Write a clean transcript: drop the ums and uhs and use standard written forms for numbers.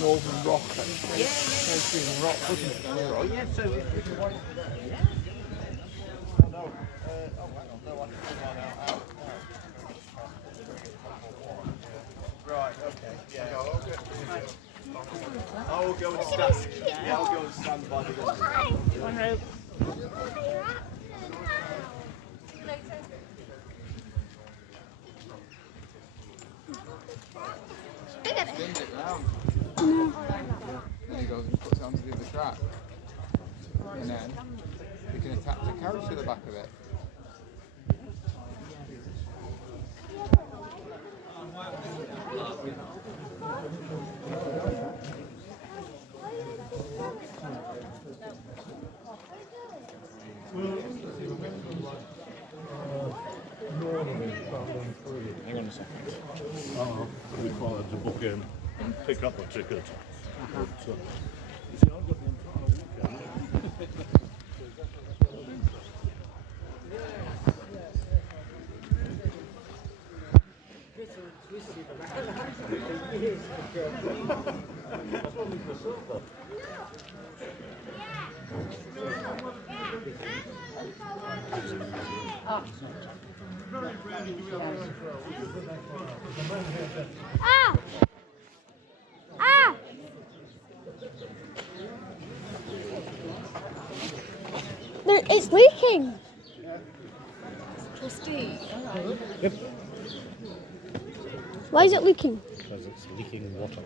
Northern Rock, Northern Rock, wasn't it? Yeah, so right, okay, yeah. I'll go and stand. Yeah, I'll go and stand by the door. One rope. Spins it round. Then he goes and puts it onto the other track. And then you can attach a carriage to the back of it. Hang on a second. Required to book in and pick up a ticket. But, you see, I've got the entire weekend. Ah! Ah! It's leaking. Trustee. Yep. Why is it leaking? Because it's leaking water.